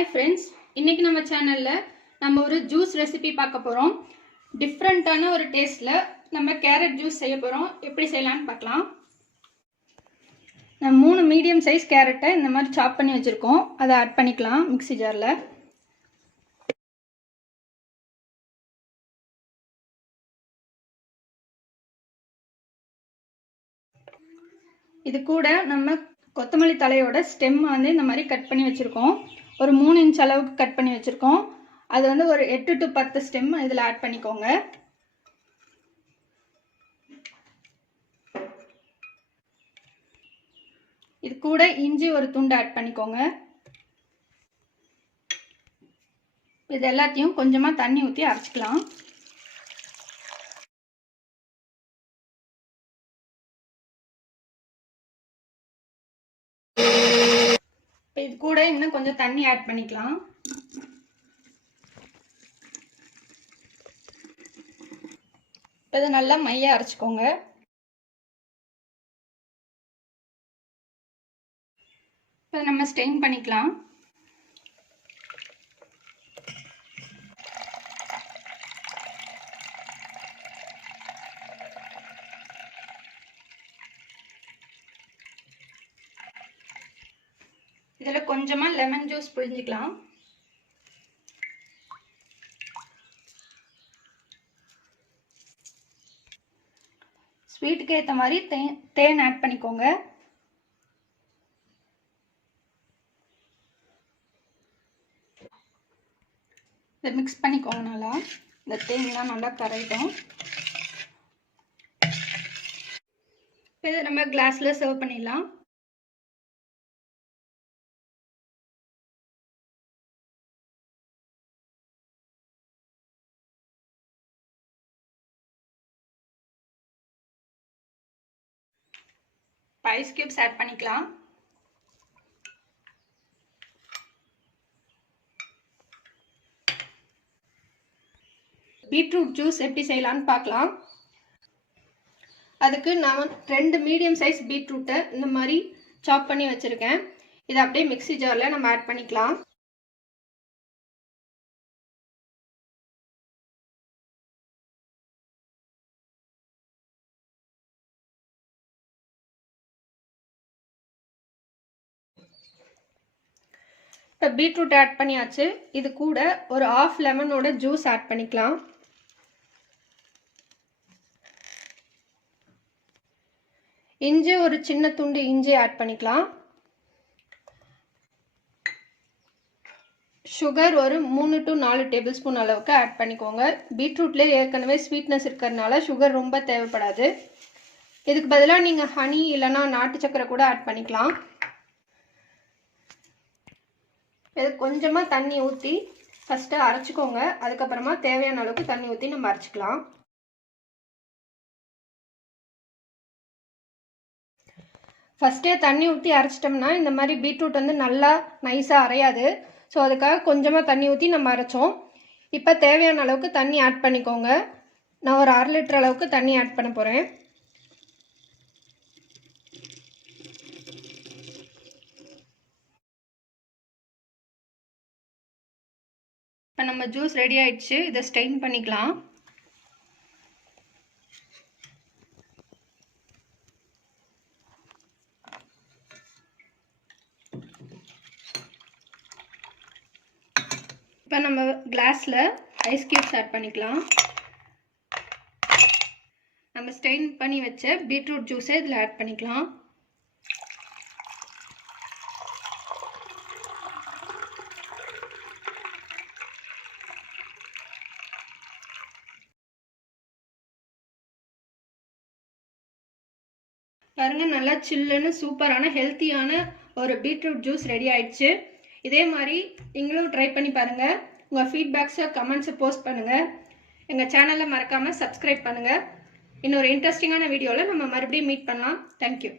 Hi friends, இன்னைக்கு நம்ம சேனல்ல நம்ம ஒரு ஜூஸ் ரெசிபி பார்க்க போறோம். டிஃபரண்டான ஒரு டேஸ்ட்ல நம்ம கேரட் ஜூஸ் செய்ய போறோம். எப்படி செய்யலாம்னு பார்க்கலாம். நான் 3 மீடியம் சைஸ் கேரட்டை இந்த மாதிரி சாப் பண்ணி வச்சிருக்கோம். அதை ஆட் பண்ணிக்கலாம் மிக்ஸி ஜார்ல. இது கூட நம்ம கொத்தமல்லி தலையோட ஸ்டெம் வந்து இந்த மாதிரி கட் பண்ணி வச்சிருக்கோம். ஒரு 3 இன்ச் அளவுக்கு கட் பண்ணி வச்சிருக்கோம். அது வந்து ஒரு 8 to 10 ஸ்டெம் இதில் ஆட் பண்ணிக்கோங்க. இது கூட இஞ்சி ஒரு துண்டு ஆட் பண்ணிக்கோங்க. இது எல்லாத்தையும் கொஞ்சமாக தண்ணி ஊற்றி அரைச்சிக்கலாம். இது கூட இன்னும் கொஞ்சம் தண்ணி ஆட் பண்ணிக்கலாம். இதை நல்லா மையா அரைச்சிக்கோங்க. இப்போ நம்ம ஸ்டெயின் பண்ணிக்கலாம். இதில் கொஞ்சமாக லெமன் ஜூஸ் புழிஞ்சிக்கலாம். ஸ்வீட்டுக்கு ஏற்ற மாதிரி தேன் ஆட் பண்ணிக்கோங்க. இதை மிக்ஸ் பண்ணிக்கோங்க. நல்லா இந்த தேன்லாம் நல்லா கரையிடும். இதை நம்ம கிளாஸில் சர்வ் பண்ணிடலாம். ஐஸ் கியூப்ஸ் ஆட் பண்ணிக்கலாம். பீட்ரூட் ஜூஸ் எப்படி செய்யலாம்னு பார்க்கலாம். அதுக்கு நான் 2 மீடியம் சைஸ் பீட்ரூட்டை இந்த மாதிரி சாப் பண்ணி வச்சுருக்கேன். இதை அப்படியே மிக்ஸி ஜாரில் நம்ம ஆட் பண்ணிக்கலாம். இப்போ பீட்ரூட் ஆட் பண்ணியாச்சு. இது கூட ஒரு 1/2 லெமனோட ஜூஸ் ஆட் பண்ணிக்கலாம். இஞ்சி ஒரு சின்ன துண்டு இஞ்சி ஆட் பண்ணிக்கலாம். சுகர் ஒரு 3 to 4 டேபிள் ஸ்பூன் அளவுக்கு ஆட் பண்ணிக்கோங்க. பீட்ரூட்லேயே ஏற்கனவே ஸ்வீட்னஸ் இருக்கிறதுனால சுகர் ரொம்ப தேவைப்படாது. இதுக்கு பதிலாக நீங்கள் ஹனி இல்லைன்னா நாட்டு சக்கரை கூட ஆட் பண்ணிக்கலாம். இது கொஞ்சமாக தண்ணி ஊற்றி ஃபஸ்ட்டு அரைச்சிக்கோங்க. அதுக்கப்புறமா தேவையான அளவுக்கு தண்ணி ஊற்றி நம்ம அரைச்சிக்கலாம். ஃபஸ்ட்டே தண்ணி ஊற்றி அரைச்சிட்டோம்னா இந்த மாதிரி பீட்ரூட் வந்து நல்லா நைஸாக அரையாது. ஸோ அதுக்காக கொஞ்சமாக தண்ணி ஊற்றி நம்ம அரைச்சோம். இப்போ தேவையான அளவுக்கு தண்ணி ஆட் பண்ணிக்கோங்க. நான் ஒரு 1/2 லிட்டர் அளவுக்கு தண்ணி ஆட் பண்ண போகிறேன். இப்போ நம்ம ஜூஸ் ரெடி ஆயிடுச்சு. இதை ஸ்டெயின் பண்ணிக்கலாம். இப்போ நம்ம கிளாஸில் ஐஸ் கியூப்ஸ் ஆட் பண்ணிக்கலாம். நம்ம ஸ்டெயின் பண்ணி வச்ச பீட்ரூட் ஜூஸை இதில் ஆட் பண்ணிக்கலாம். பாருங்க, நல்லா சில்லுன்னு சூப்பரான ஹெல்த்தியான ஒரு பீட்ரூட் ஜூஸ் ரெடி ஆயிடுச்சு. இதே மாதிரி நீங்களும் ட்ரை பண்ணி பாருங்கள். உங்கள் ஃபீட்பேக்ஸை கமெண்ட்ஸை போஸ்ட் பண்ணுங்கள். எங்கள் சேனலை மறக்காமல் சப்ஸ்கிரைப் பண்ணுங்கள். இன்னொரு இன்ட்ரெஸ்டிங்கான வீடியோவில் நம்ம மறுபடியும் மீட் பண்ணலாம். தேங்க்யூ.